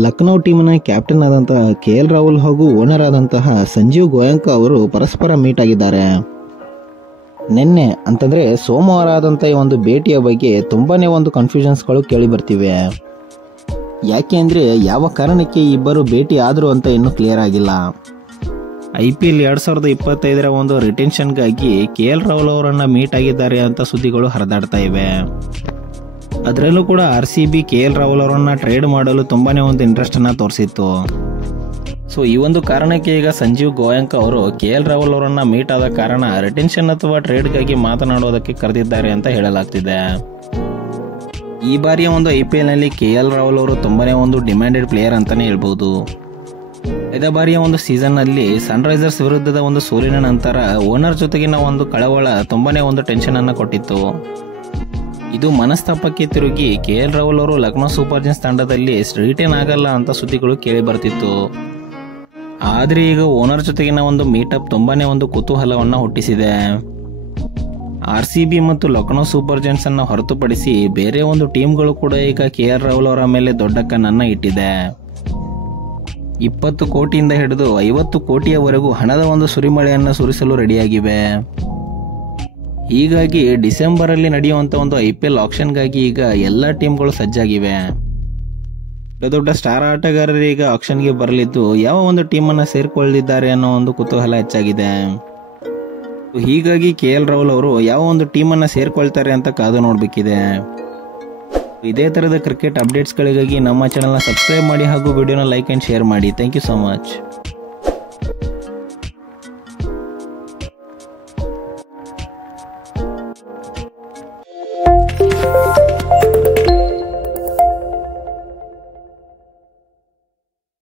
Lucknow ಟೀಮ್ನ captain ಆದಂತಹ KL Rahul ಹಾಗೂ owner ಆದಂತಹ ಸಂಜೀವ್ ಗೋಯಂಕ ಅವರು ಪರಸ್ಪರ ಮೀಟ್ ಆಗಿದ್ದಾರೆ. ನಿನ್ನೆ ಅಂತಂದ್ರೆ ಸೋಮವಾರ ಆದಂಥ ಈ ಒಂದು ಭೇಟಿಯ ಬಗ್ಗೆ ತುಂಬಾನೇ ಒಂದು ಕನ್ಫ್ಯೂಷನ್ಸ್ಗಳು ಕೇಳಿ ಬರ್ತಿವೆ. ಯಾಕೆ ಅಂದರೆ ಯಾವ ಕಾರಣಕ್ಕೆ ಇಬ್ಬರು ಭೇಟಿ ಆದರು ಅಂತ ಇನ್ನೂ ಕ್ಲಿಯರ್ ಆಗಿಲ್ಲ. IPL 2025ರ ಒಂದು ರಿಟೆನ್ಷನ್ಗಾಗಿ KL ರಾಹುಲ್ ಅವರನ್ನ ಮೀಟ್ ಆಗಿದ್ದಾರೆ ಅಂತ ಸುದ್ದಿಗಳು ಹರಿದಾಡ್ತಾ ಇವೆ. ಅದರಲ್ಲೂ ಕೂಡ RCB KL ರಾಹುಲ್ ಅವರನ್ನ ಟ್ರೇಡ್ ಮಾಡಲು ತುಂಬಾನೇ ಒಂದು ಇಂಟ್ರೆಸ್ಟ್ ಅನ್ನ ತೋರಿಸಿತ್ತು. ಸೊ ಈ ಒಂದು ಕಾರಣಕ್ಕೆ ಈಗ ಸಂಜೀವ್ ಗೋಯಂಕ ಅವರು KL ರಾಹುಲ್ ಅವರನ್ನ ಮೀಟ್ ಆದ ಕಾರಣ ರಿಟೆನ್ಷನ್ ಅಥವಾ ಟ್ರೇಡ್ಗಾಗಿ ಮಾತನಾಡೋದಕ್ಕೆ ಕರೆದಿದ್ದಾರೆ ಅಂತ ಹೇಳಲಾಗ್ತಿದೆ. ಈ ಬಾರಿಯ ಒಂದು IPL ನಲ್ಲಿ KL ರಾಹುಲ್ ಅವರು ತುಂಬಾನೇ ಒಂದು ಡಿಮ್ಯಾಂಡೆಡ್ ಪ್ಲೇಯರ್ ಅಂತಾನೆ ಹೇಳ್ಬಹುದು. ಕಳೆದ ಬಾರಿಯ ಒಂದು ಸೀಸನ್ ನಲ್ಲಿ ಸನ್ರೈಸರ್ಸ್ ವಿರುದ್ಧದ ಒಂದು ಸೋಲಿನ ನಂತರ ಓನರ್ ಜೊತೆಗಿನ ಒಂದು ಕಳವಳ ತುಂಬಾನೇ ಒಂದು ಟೆನ್ಷನ್ ಅನ್ನ ಕೊಟ್ಟಿತ್ತು. ಇದು ಮನಸ್ತಾಪಕ್ಕೆ ತಿರುಗಿ KL ರಾಹುಲ್ ಅವರು ಲಕ್ನೋ ಸೂಪರ್ ಜೈಂಟ್ಸ್ ತಂಡದಲ್ಲಿ ರಿಟೇನ್ ಆಗಲ್ಲ ಅಂತ ಸುದ್ದಿಗಳು ಕೇಳಿ ಬರ್ತಿತ್ತು. ಆದ್ರೆ ಈಗ ಓನರ್ ಜೊತೆಗಿನ ಒಂದು ಮೀಟಪ್ ತುಂಬಾನೇ ಒಂದು ಕುತೂಹಲವನ್ನ ಹುಟ್ಟಿಸಿದೆ. RCB ಮತ್ತು ಲಕ್ನೋ ಸೂಪರ್ ಜೈಂಟ್ಸ್ ಅನ್ನ ಹೊರತುಪಡಿಸಿ ಬೇರೆ ಒಂದು ಟೀಮ್ಗಳು ಕೂಡ ಈಗ KL ರಾಹುಲ್ ಅವರ ಮೇಲೆ ದೊಡ್ಡ ಕಣ್ಣನ್ನ ಇಟ್ಟಿದೆ. 20 ಕೋಟಿಯಿಂದ ಹಿಡಿದು 50 ಕೋಟಿಯವರೆಗೂ ಹಣದ ಒಂದು ಸುರಿಮಳೆಯನ್ನು ಸುರಿಸಲು ರೆಡಿಯಾಗಿವೆ. ಹೀಗಾಗಿ ಡಿಸೆಂಬರ್ ಅಲ್ಲಿ ನಡೆಯುವಂತ ಒಂದು IPL ಆಕ್ಷನ್ಗಾಗಿ ಈಗ ಎಲ್ಲ ಟೀಮ್ಗಳು ಸಜ್ಜಾಗಿವೆ. ದೊಡ್ಡ ಸ್ಟಾರ್ ಆಟಗಾರರು ಈಗ ಆಕ್ಷನ್ಗೆ ಬರಲಿದ್ದು ಯಾವ ಒಂದು ಟೀಮ್ ಅನ್ನ ಸೇರ್ಕೊಳ್ಳಿದ್ದಾರೆ ಅನ್ನೋ ಒಂದು ಕುತೂಹಲ ಹೆಚ್ಚಾಗಿದೆ. ಹೀಗಾಗಿ KL ರಾಹುಲ್ ಅವರು ಯಾವ ಒಂದು ಟೀಮ್ ಅನ್ನ ಸೇರ್ಕೊಳ್ತಾರೆ ಅಂತ ಕಾದು ನೋಡಬೇಕಿದೆ. ಇದೇ ತರದ ಕ್ರಿಕೆಟ್ ಅಪ್ಡೇಟ್ಸ್ಗಳಿಗಾಗಿ ನಮ್ಮ ಚಾನೆಲ್ನ ಸಬ್ಸ್ಕ್ರೈಬ್ ಮಾಡಿ ಹಾಗೂ ವಿಡಿಯೋನ ಲೈಕ್ ಅಂಡ್ ಶೇರ್ ಮಾಡಿ. Thank you so much.